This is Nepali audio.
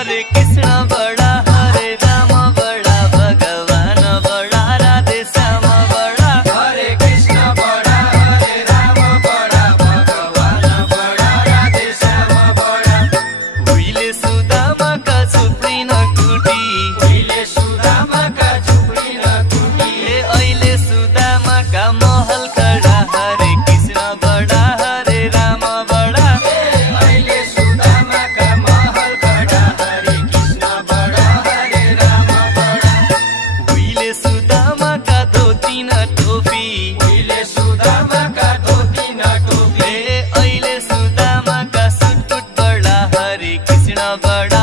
हरे कृष्ण बड़ा हरे राम बड़ा भगवान बड़ा राधे श्याम बड़ा हरे कृष्ण बड़ा हरे राम बड़ा भगवान बड़ा राधे श्याम बड़ा उहिले सुदामाका झुप्री नकुटी उहिले सुदामाका झुप्री नकुटी अहिले सुदामाका महल खडा हरे कृष्ण बड़ा हरे राम बड़ा अहिले सुदामाका महल खडा हरे कृष्ण बड़ा हरे राम बड़ा उहिले सुदामाका धोती न टोपी उहिले सुदामाका धोती न टोपी अहिले सुदामाका सुटपुट बडा हरे कृष्ण बडा